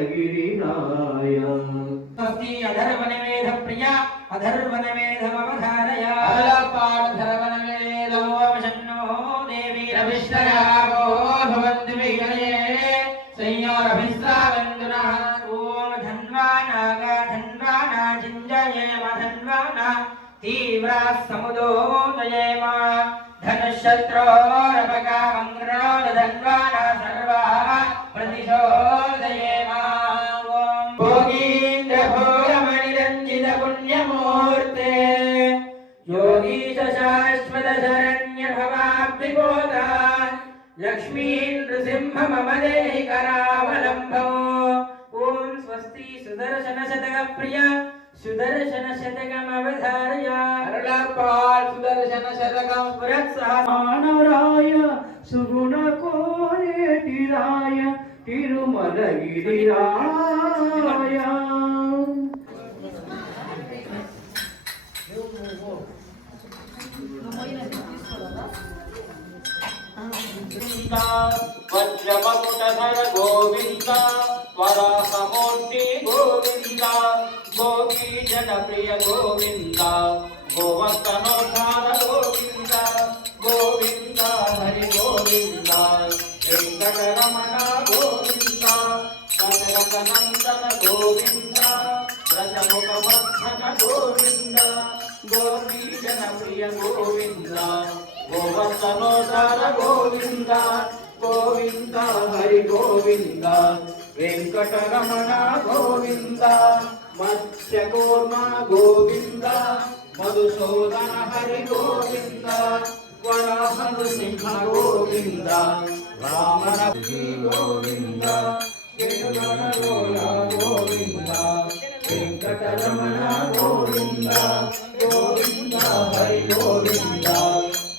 तिरुमलगिरिराय स्वस्ति अधर्वनमेध प्रिया अधर्वनमेधमवधारय अधर्वनमेधो वशन्नो देवी रविष्टयागो भवन्ति विगणे संयोरभिस्रावन्दुनः ओम धन्वानागा धन्वाना जिञ्जयेम धन्वाना तीव्रा समुदोदयेम धनुशत्रोरपका मङ्गलो धन्वाना सर्वा प्रतिशोदयेम ओम भोगीन्द्रभोगमणिरञ्जित पुण्यमूर्ते योगीश शाश्वत शरण्य भवाब्धिबोधा लक्ष्मी नृसिंह मम देहि करावलम्बो ओम स्वस्ति सुदर्शन शतक प्रिय सुदर्शन शतकमवधारय अरुळपाल सुदर्शन शतकं पुरत्सहमानराय सुगुणकोरेटिराय तिरुमलगिरिराय वज्रमकुटधर गोविंद वराहमूर्ति गोविंद गोपी जनप्रिय गोविंद गोवत्सनोद्धार गोविंद गोविंद हरि गोविंद वेंकटरमण गोविंद दशरथनंदन गोविंद दशमुखवर्धन गोविंद गोपी जनप्रिय गोविंद गोवत्सनोद्धार गोविंद गोविंद हरि गोविंद वेंकटरमण गोविंद मत्स्यकूर्म गोविंद मधुसूदन हरि गोविंद वराह नृसिंह गोविंद वामन गोविंद गोविंद वेंकटरमण गोविंद गोविंद हरि गोविंद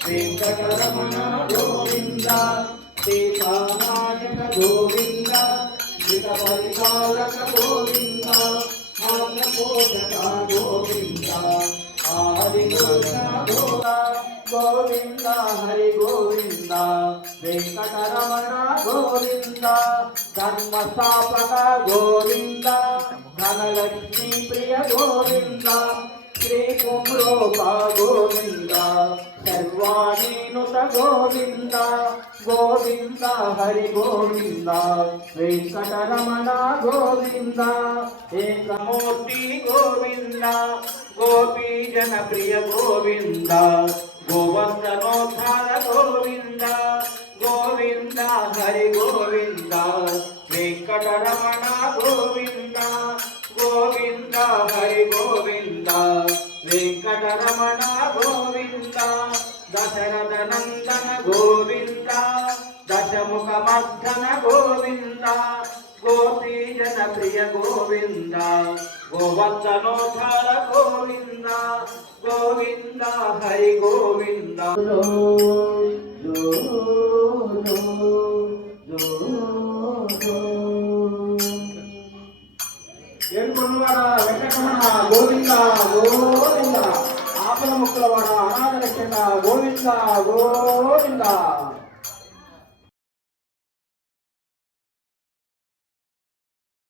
वेंकटरमण गोविंद सीतानायक गोविंद श्रीपरिपालक गोविंद मार्गपोषक गोविंद आदिगोविंद गोविंद हरि गोविंद वेंकटरमण गोविंद धर्मस्थापक गोविंद धनलक्ष्मी प्रिय गोविंद श्री कुमरूपा गोविंद सर्वाणीनुत गोविंद गोविंद हरि गोविंद वेंकटरमण गोविंद एकमूर्ति गोविंद गोपी जनप्रिय गोविंद गोवर्धनोद्धार गोविंद गोविंद हरि गोविंद वेंकटरमण गोविंद गोविंद हरि गोविंद वेंकटरमण गोविंद दशरथ नंदन गोविंद दशमुखमर्दन गोविंद गोपी जनप्रिय गोविंद गोवर्धनोद्धार गोविंद गोविंद हरि गोविंद ఏడుకొండవాడ వెంకటరమణ గోవింద గోవింద ఆపద ముక్కులవాడ అనాథ రక్షణ గోవింద గోవింద